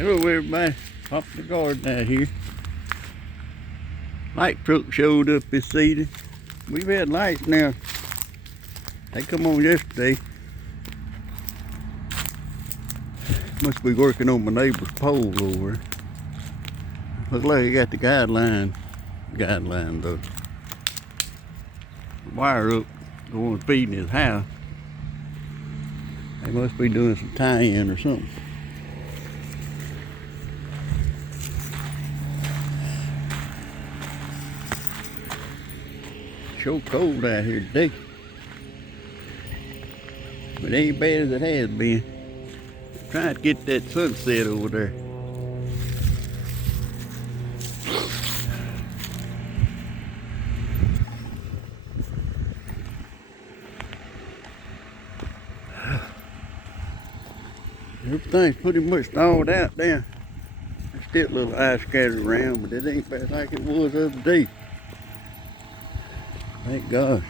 Hello everybody, popping the garden out here. Light truck showed up this evening. We've had lights now. They come on yesterday. Must be working on my neighbor's pole over there. Looks like he got the guideline though. The wire up going feeding his house. They must be doing some tie-in or something. Sure cold out here today, but it ain't bad as it has been. I'm trying to get that sunset over there. Everything's pretty much thawed out there. There's still a little ice scattered around, but it ain't bad like it was the other day. Thank God.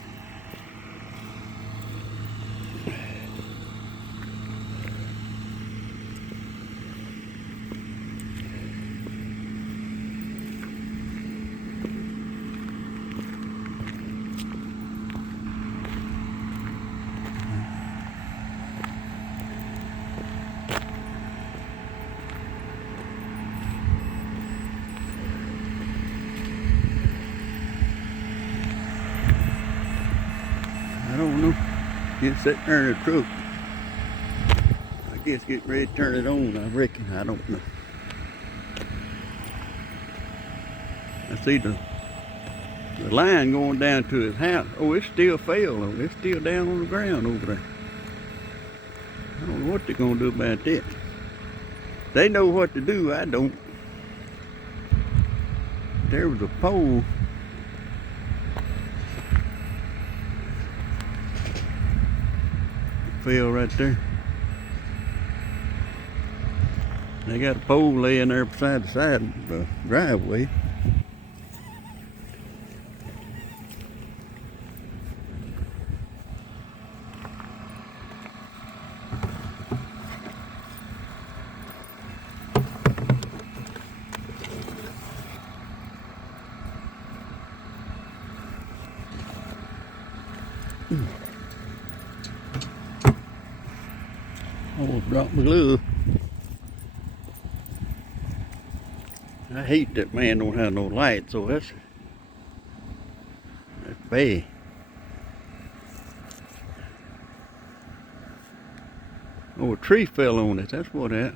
I don't know. Get sitting there in the truck. I guess get ready to turn it on, I reckon. I don't know. I see the line going down to his house. Oh, it still fell though. It's still down on the ground over there. I don't know what they're gonna do about that. They know what to do, I don't. There was a pole. Fell right there. They got a pole laying there beside the side of the driveway. Almost dropped my glove. I hate that man don't have no light, so that's bad. Oh, a tree fell on it, that's what that.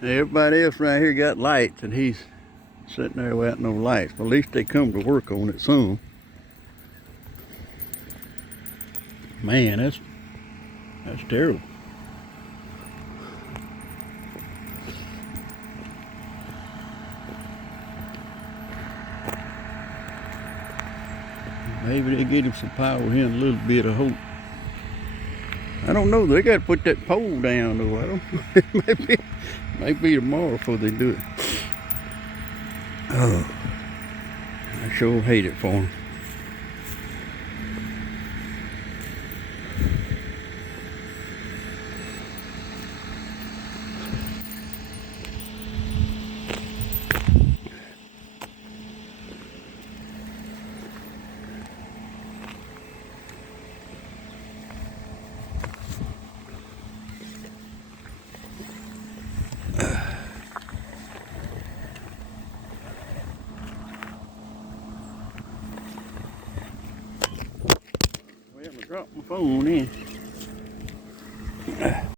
Everybody else right here got lights, and he's sitting there without no lights. But at least they come to work on it some. Man, that's terrible. Maybe they get him some power here and a little bit of hope. I don't know. They got to put that pole down though. I don't. Maybe tomorrow before they do it. Oh, I sure hate it for them. Well, I dropped my phone in.